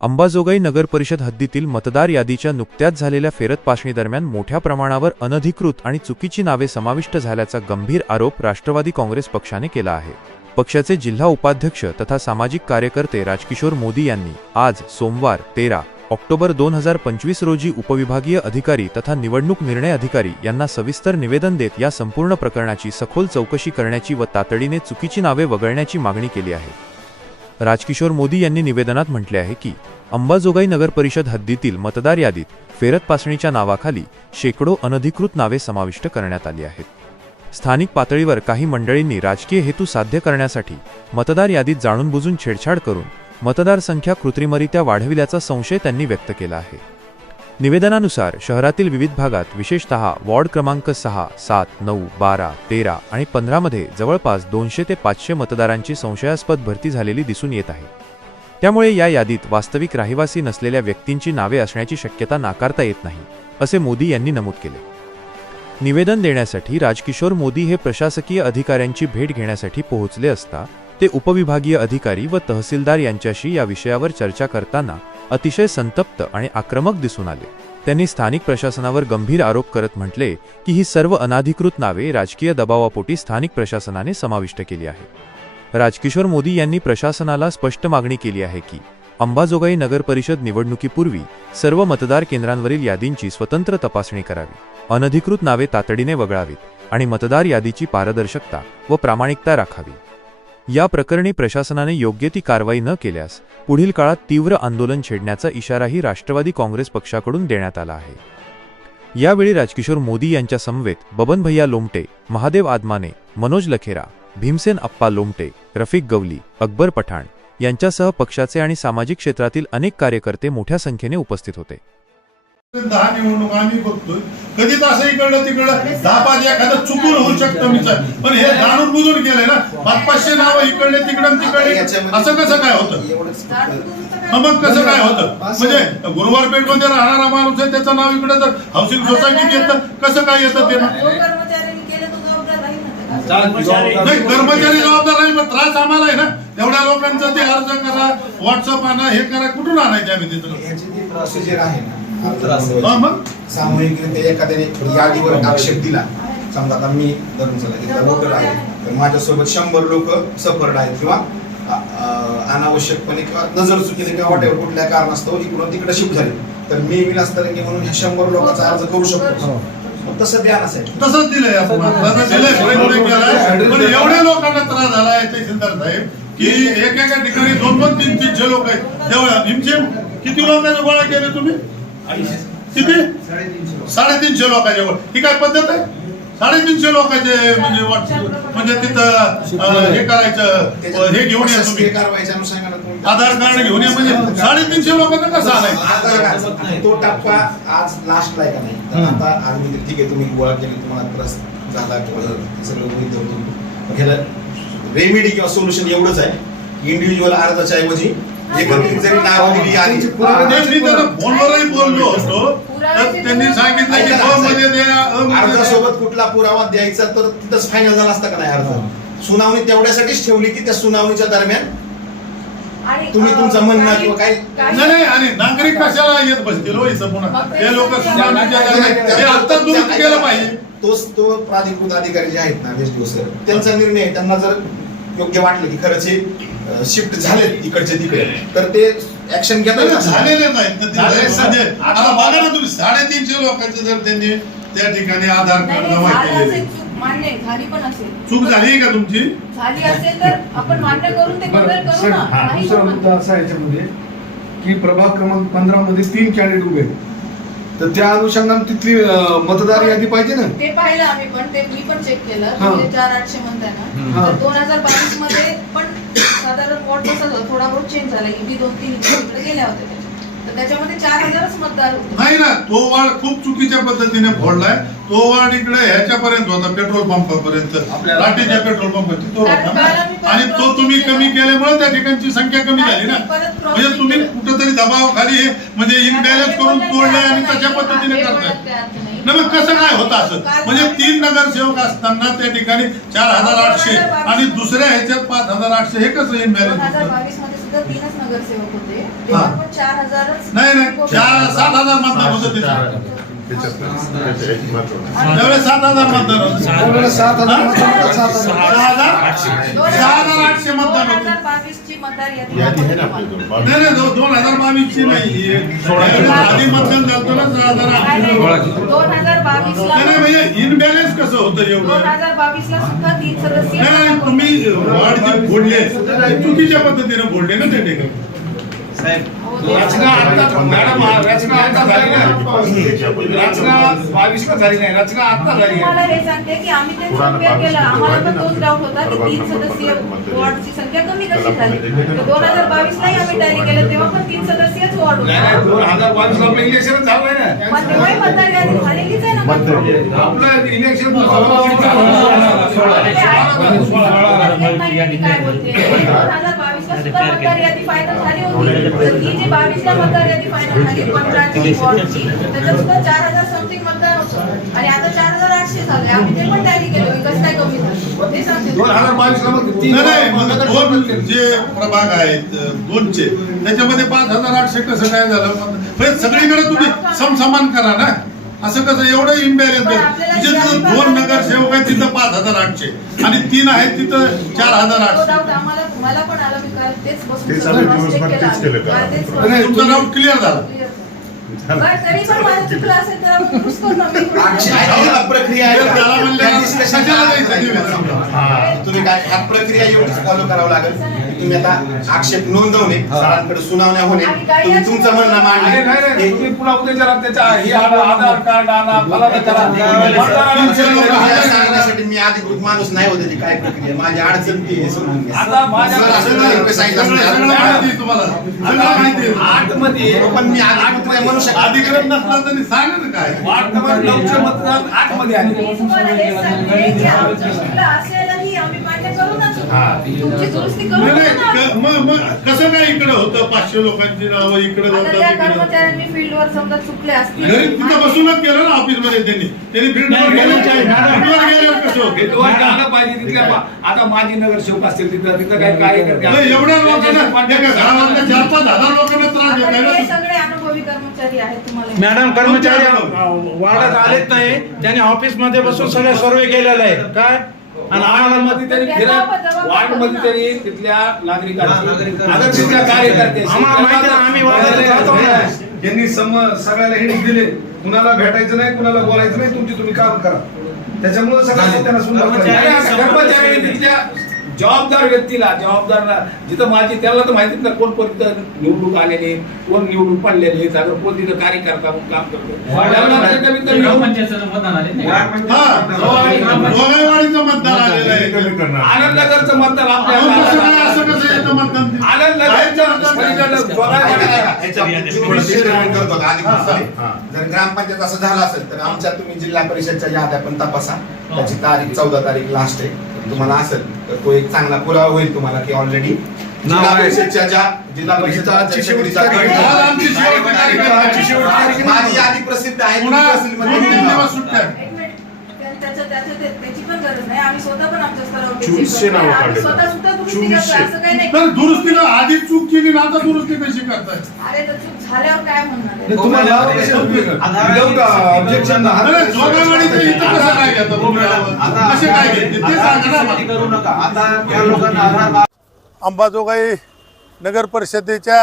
अंबाजोगाई नगर परिषद हद्दीतील मतदार यादीच्या नुकत्याच झालेल्या फेरत पाशणीदरम्यान मोठ्या प्रमाणावर अनधिकृत आणि चुकीची नावे समाविष्ट झाल्याचा गंभीर आरोप राष्ट्रवादी काँग्रेस पक्षाने केला आहे. पक्षाचे जिल्हा उपाध्यक्ष तथा सामाजिक कार्यकर्ते राजकिशोर मोदी यांनी आज सोमवार तेरा ऑक्टोबर दोन हजार पंचवीस रोजी उपविभागीय अधिकारी तथा निवडणूक निर्णय अधिकारी यांना सविस्तर निवेदन देत या संपूर्ण प्रकरणाची सखोल चौकशी करण्याची व तातडीने चुकीची नावे वगळण्याची मागणी केली आहे. राजकिशोर मोदी यांनी निवेदनात म्हटले आहे की अंबाजोगाई नगर परिषद हद्दीतील मतदार यादीत फेरत पासणीच्या नावाखाली शेकडो अनधिकृत नावे समाविष्ट करण्यात आली आहेत. स्थानिक पातळीवर काही मंडळींनी राजकीय हेतू साध्य करण्यासाठी मतदार यादीत जाणून बुजून छेडछाड करून मतदार संख्या कृत्रिमरित्या वाढविल्याचा संशय त्यांनी व्यक्त केला आहे. निवेदनानुसार शहरातील विविध भागात विशेषतः वॉर्ड क्रमांक सहा सात नऊ बारा तेरा आणि पंधरामध्ये जवळपास दोनशे ते पाचशे मतदारांची संशयास्पद भरती झालेली दिसून येत आहे. त्यामुळे या यादीत वास्तविक राहिवासी नसलेल्या व्यक्तींची नावे असण्याची शक्यता नाकारता येत नाही असे मोदी यांनी नमूद केले. निवेदन देण्यासाठी राजकिशोर मोदी हे प्रशासकीय अधिकाऱ्यांची भेट घेण्यासाठी पोहोचले असता ते उपविभागीय अधिकारी व तहसीलदार यांच्याशी या विषयावर चर्चा करताना अतिशय संतप्त आणि आक्रमक दिसून आले. त्यांनी स्थानिक प्रशासनावर गंभीर आरोप करत म्हटले की ही सर्व अनाधिकृत नावे राजकीय दबावापोटी स्थानिक प्रशासनाने समाविष्ट केली आहे. राजकिशोर मोदी यांनी प्रशासनाला स्पष्ट मागणी केली आहे की अंबाजोगाई नगर परिषद निवडणुकीपूर्वी सर्व मतदार केंद्रांवरील यादींची स्वतंत्र तपासणी करावी. अनधिकृत नावे तातडीने वगळावीत आणि मतदार यादीची पारदर्शकता व प्रामाणिकता राखावी. या प्रकरणी प्रशासनाने योग्य ती कारवाई न केल्यास पुढील काळात तीव्र आंदोलन छेडण्याचा इशाराही राष्ट्रवादी काँग्रेस पक्षाकडून देण्यात आला आहे. यावेळी राजकिशोर मोदी यांच्या समवेत बबन भैया लोमटे महादेव आदमाने मनोज लखेरा भीमसेन अप्पा लोमटे रफिक गवली अकबर पठाण यांच्यासह पक्षाचे आणि सामाजिक क्षेत्रातील अनेक कार्यकर्ते मोठ्या संख्येने उपस्थित होते. दहा निवडणूक आम्ही बघतोय. कधीच असं इकडलं तिकडलं दहा पाच एखादं चुकून होऊ शकतं विचार. पण हे जाणून बुजून गेलंय ना पाच पाचशे नाव इकडले तिकडं तिकडे. असं कसं काय होतं? मग कसं काय होतं? म्हणजे गुरुवार पेठमध्ये राहणारा माणूस आहे त्याचं नाव इकडे तर हाऊसिंग सोसायटीत येतं कसं काय येतं ते ना? जो कर्मचाऱ्यांनी केलं तो जबाबदार राहील ना त्याला. नाही कर्मचारी जबाबदार आहे पण त्रास आम्हाला आहे ना. एवढ्या लोकांचं ते अर्ज करा व्हॉट्सअप आणा हे करा कुठून आणायचे आम्ही तिथं प्रोसिजर आहे ना. हा सामूहिकरित्या एखाद्याने यादीवर आक्षेप दिला. समजा आता मी धरून चला एकदा वोटर आहे. तर माझ्यासोबत शंभर लोक सफर्ड आहेत किंवा अनावश्यकपणे किंवा नजर चुकीने किंवा whatever कुठल्या कारणास्तव इकडून तिकडे शिफ्ट झाले. तर मी विलासतरंगी म्हणून ह्या शंभर लोकांचा अर्ज करू शकतो. मग तसं द्या ना साहेब. तसंच दिलंय आपण. केलंय. पण एवढ्या लोकांना त्रास झालाय तहसीलदार साहेब की एकेका ठिकाणी दोन दोन तीन तीनशे लोक आहेत भीमचे किती लोकांचे गोळा केले तुम्ही? किती? साडेतीनशे लोकांचे गोळा ही काय पद्धत आहे? साडेतीनशे लोकांचे म्हणजे म्हणजे तिथं हे करायचं हे घेऊन या तुम्ही. आधार कार्ड घेऊन या म्हणजे साडेतीनशे लोकांना कसं आलाय. तो टप्पा आज लास्टला आहे का नाही? आता आज ठीक आहे तुम्ही गोळा केले तुम्हाला त्रास झाला सगळं गृहीत धरतो ह्याला रेमेडी किंवा सोल्युशन एवढंच आहे. इंडिव्हिज्युअल अर्जाच्या ऐवजी एकत्रित जरी नाव दिली आली त्यांनी त्यांना फोनवरही बोललो होतो. तर त्यांनी सांगितलं की ब मध्ये द्या अ मध्ये द्या. अर्जासोबत कुठला पुरावा द्यायचा तर तिथंच फायनल झाला असता का नाही अर्ज? सुनावणी तेवढ्यासाठीच ठेवली की त्या सुनावणीच्या दरम्यान? आणि, तुम्ही तुमचं म्हणणं काही- किंवा काही- काही- नाही नाही आणि नागरिक कशाला येत बसतील हो इथं पुन्हा? हे लोक सुनावणीच्या दरम्यान हे आता दुरुस्त केलं पाहिजे. तोच तो प्राधिकृत अधिकारी जे आहेत ना एसडीओ सर त्यांचा निर्णय आहे. त्यांना जर योग्य वाटलं की खरंच हे शिफ्ट झाले इकडचे तिकडे. तर ते ऍक्शन घेतात नाही, ना. झालेले नाहीत. ना तुम्ही साडेतीनशे लोकांचे जर त्यांनी त्या ठिकाणी आधार नाही, कार्ड नाही, असेल चूक मान्य झाली पण असेल. चूक झाली का तुमची? झाली असेल तर आपण मान्य करून ते बदल बरं, करू सर, ना. हा, नाही दुसरा करू मुद्दा ना. असा आहे याच्यामध्ये की प्रभाग क्रमांक पंधरा मध्ये तीन कॅन्डिडेट उभे आहेत. तर त्या अनुषंगाने तिथली मतदार यादी पाहिजे ना? ते पाहिलं आम्ही पण ते मी पण चेक केलं. चार आठशे म्हणताय ना. तर दोन हजार बावीसमध्ये पण साधारण वॉट तसाच होता थोडा बहुत चेंज झाला दोन तीन इकडे गेल्या होत्या त्याच्या. तर त्याच्यामध्ये चार हजारच मतदार होते. नाही ना तो वाढ खूप चुकीच्या पद्धतीने फोडलाय. तो वाढ इकडे ह्याच्यापर्यंत होता पेट्रोल पंपापर्यंत. आपल्या- लाठीच्या पेट्रोल पंप तिथं होता कारण ना. मी परत आणि तो तुम्ही. कमी केल्यामुळे त्या ठिकाणची संख्या कमी झाली ना. परत म्हणजे तुम्ही केलं. कुठंतरी दबाव खाली हे म्हणजे इनबॅलन्स करून तोडलंय आणि तशा पद्धतीने करताय. नाही. मग कसं काय होतं असं? म्हणजे तीन नगरसेवक असताना त्या ठिकाणी चार हजार आठशे आणि दुसऱ्या ह्याच्यात पाच हजार आठशे हे कसं दोन हजार इनबॅलन्स बावीसमध्ये तीनच नगरसेवक होते. तेव्हा. पण चार हजारच नाही नाही चार सात हजार मतदान होतं तिथे सात हजार मतदान होतं. सात हजार आठशे. मतदान दोन हजार बावीस ची मतदार यादी नाही नाही दो- दोन हजार बावीस ची नाही आधी मतदान झालं ना सहा हजार म्हणजे इनबॅलेन्स कसं होतं दोन एवढं तुम्ही वाढ जे फोडले ते चुकीच्या पद्धतीने फोडले ना ते ठिकाणी. ते- रचना आता मॅडम रचना आता झाली नाही. रचना बावीस ला झाली नाही रचना आता झाली तुम्हाला आहे हे सांगते की आम्ही ते कंपेअर केलं. आम्हाला पण तोच डाऊट होता की तीन सदस्यीय वॉर्डची संख्या कमी कशी झाली? दोन हजार बावीस लाई आम्ही टॅली केलं तेव्हा पण तीन सदस्यच वॉर्ड होता. दोन हजार बावीस ला इलेक्शन झालं नाही पण तेव्हाही मतदार यादी झालेलीच आहे ना. ना आपलं इलेक्शन काय बोलते? दोन हजार बावीस मतदार यादी फायनल झाली होती. तर ही जी बावीस ला मतदार यादी फायनल झाली पंधराची वॉर्डची त्याच्यात सुद्धा चार हजार समथिंग मतदार होतं. आणि आता चार हजार आठशे झाले. आम्ही ते पण टॅली केलं. की कसं काय कमी झालं? ते सांगते दोन हजार बावीस ला मग तीन नाही नाही. मग दोन जे प्रभाग आहेत दोनचे. त्याच्यामध्ये पाच हजार आठशे कसं काय झालं? म्हणजे सगळीकडे तुम्ही समसमान करा ना. असं कसं एवढं इम्बॅलेन्स आहे जिथं ज्या दोन नगरसेवक आहेत तिथं पाच हजार आठशे. आणि तीन आहेत तिथं चार हजार तो आठशे तुमचा डाऊट क्लिअर झाला. तरी पण माझं चुकलं असेल तर आपण दुरुस्त करू ना. मी आठशे थोडी- आहे ना, प्रक्रिया आहे Clear झाला का? म्हणल्यावर त्या discussion कशाला ला जायचं दिवस? तुम्ही काय ह्या प्रक्रिया एवढीच फॉलो करावं लागेल तुम्ही आता आक्षेप नोंदवणे सरांकडे सुनावण्या होणे आणि तुम्ही तुमचं म्हणणं अरे नाही नाही मांडणे तुम्ही पुन्हा उद्या जरा त्याच्या हे आणा, आधार कार्ड आणा फलाना करा सांगण्यासाठी मी अधिकृत माणूस नाही होते ती काय प्रक्रिया. माझी अडचण ती आहे, समजून घ्या. आता माझ्या- सर, असं नाही रुपये सांगितलं सगळं असतं. सगळं माहिती आहे तुम्हाला सगळं माहिती आहे आठमध्ये पण मी अधिकृत शकत अधिकृत नसलं तरी सांगा ना काय. क्रमांक नऊचे मतदान आठमध्ये आले. तुमची दुरुस्ती ना कसं काय इकडे होतं? पाचशे लोकांची नावं इकडे आता त्या जातात इकडे कर्मचाऱ्यांनी फील्डवर समजा चुकले घरी असतील तिथं बसूनच गेलं ना ऑफिसमध्ये त्यांनी. त्यांनी फील्डवर गेले. फील्डवर गेल्यावर कसं हे होतं दोन जाणं पाहिजे तिथल्या पा- आता माझी नगरसेवक असतील तिथं तिथं काय कार्यकर्ते नाही, असतील. एवढ्या लोकांना एका घरामधल्या चार पाच हजार लोकांना त्रास देत हे आहे सगळे अनुभवी कर्मचारी आहेत तुम्हाला. मॅडम कर्मचारी वाढत आलेत नाही त्याने ऑफिसमध्ये बसून सगळे सर्वे केलेला आहे. काय? आणि आम्हाला त्यांनी फिरत वार्डमध्ये त्यांनी तिथल्या तिथल्या कार्यकर्ते. ज्यांनी सगळ्याला हिंट दिले कुणाला भेटायचं नाही कुणाला बोलायचं नाही तुमची तुम्ही काम करा. त्याच्यामुळे सगळ्या त्यांना सुंदर कर्मचारी तिथल्या जबाबदार व्यक्तीला जबाबदार जिथं माझी त्याला तर माहितीच ना कोण कोण निवडणूक आलेले कोण निवडून पडलेले आता कोण तिथं कार्यकर्ता म्हणून काम करतो हा आनंदनगरचं मतदान आपल्या. जर ग्रामपंचायत असं झालं असेल तर आमच्या तुम्ही जिल्हा परिषदच्या याद्या पण तपासा. त्याची तारीख चौदा तारीख लास्ट आहे. तुम्हाला असेल तर तो एक चांगला पुरावा होईल तुम्हाला की ऑलरेडी जिल्हा. परिषदच्या जिल्हा आहे. माझी यादी प्रसिद्ध आहे. त्याचं- त्याचं ते- त्याची पण गरज नाही. आम्ही स्वतः पण आमच्या स्तरावर check चोवीसशे करतोय. नावं आम्ही काढले. स्वतः सुद्धा दुरुस्ती चोवीसशे. करतोय. असं काही नाही. तर दुरुस्तीला आधी चूक केली ना आता दुरुस्ती कशी करताय? अरे तर चूक झाल्यावर काय म्हणणार? नाही, तुम्हाला इथं कसं काय घेतं बघूया. कसे काय घेते? ते सांगा ना मला. करू नका. आता त्या लोकांना आधार अंबाजोगाई नगर परिषदेच्या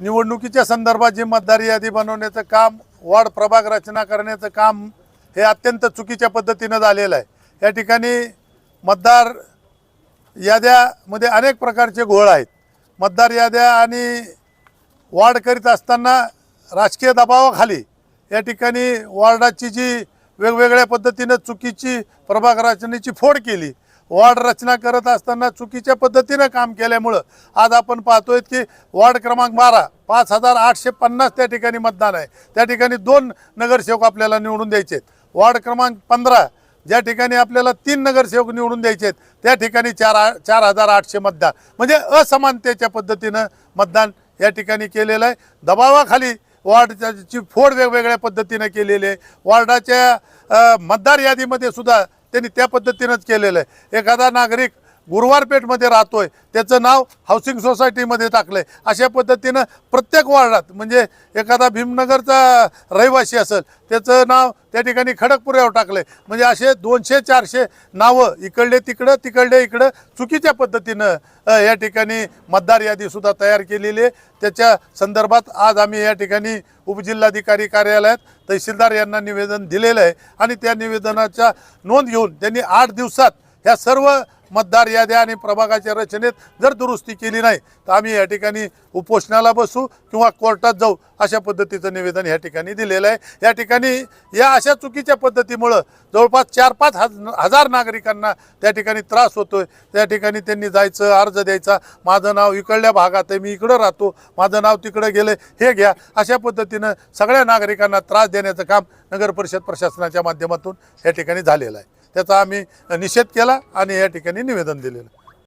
निवडणुकीच्या संदर्भात जी मतदार यादी बनवण्याचं काम वार्ड प्रभाग रचना करण्याचं काम हे अत्यंत चुकीच्या पद्धतीनं झालेलं आहे. या ठिकाणी मतदार याद्यामध्ये अनेक प्रकारचे घोळ आहेत. मतदार याद्या आणि वाढ करीत असताना राजकीय दबावाखाली या ठिकाणी वार्डाची जी वेगवेगळ्या पद्धतीनं चुकीची प्रभाग रचनेची फोड केली वार्ड रचना करत असताना चुकीच्या पद्धतीनं काम केल्यामुळं आज आपण पाहतोय की वॉर्ड क्रमांक बारा पाच हजार आठशे पन्नास त्या ठिकाणी मतदान आहे. त्या ठिकाणी दोन नगरसेवक आपल्याला निवडून द्यायचे आहेत वॉर्ड क्रमांक पंधरा. ज्या ठिकाणी आपल्याला तीन नगरसेवक निवडून द्यायचे आहेत त्या ठिकाणी चार आ- चार हजार आठशे मतदान. म्हणजे असमानतेच्या पद्धतीनं मतदान या ठिकाणी केलेलं आहे. दबावाखाली वॉर्डची फोड वेगवेगळ्या पद्धतीनं केलेली आहे. वॉर्डाच्या मतदार यादीमध्ये सुद्धा त्यांनी त्या पद्धतीनंच केलेलं आहे. एखादा नागरिक गुरुवारपेठमध्ये राहतोय. त्याचं नाव हाऊसिंग सोसायटीमध्ये टाकलं आहे अशा पद्धतीनं प्रत्येक वार्डात म्हणजे एखादा भीमनगरचा रहिवासी असेल त्याचं नाव त्या ठिकाणी खडकपुऱ्यावर टाकलंय. म्हणजे असे दोनशे चारशे नावं इकडले तिकडं तिकडले इकडं चुकीच्या पद्धतीनं या ठिकाणी मतदार यादीसुद्धा तयार केलेली आहे. त्याच्या संदर्भात आज आम्ही या ठिकाणी उपजिल्हाधिकारी कार्यालयात तहसीलदार यांना निवेदन दिलेलं आहे. आणि त्या निवेदनाच्या नोंद घेऊन त्यांनी आठ दिवसात ह्या सर्व मतदार याद्या आणि प्रभागाच्या रचनेत जर दुरुस्ती केली नाही तर आम्ही या ठिकाणी उपोषणाला बसू किंवा कोर्टात जाऊ अशा पद्धतीचं निवेदन या ठिकाणी दिलेलं आहे. या ठिकाणी या अशा चुकीच्या पद्धतीमुळं जवळपास चार पाच हज हजार नागरिकांना त्या ठिकाणी त्रास होतो आहे त्या ठिकाणी त्यांनी जायचं अर्ज द्यायचा. माझं नाव इकडल्या भागात आहे मी इकडं राहतो. माझं नाव तिकडं गेलं हे घ्या. अशा पद्धतीनं सगळ्या नागरिकांना त्रास देण्याचं काम नगर परिषद प्रशासनाच्या माध्यमातून या ठिकाणी झालेलं आहे. त्याचा आम्ही निषेध केला आणि या ठिकाणी निवेदन दिलेलं.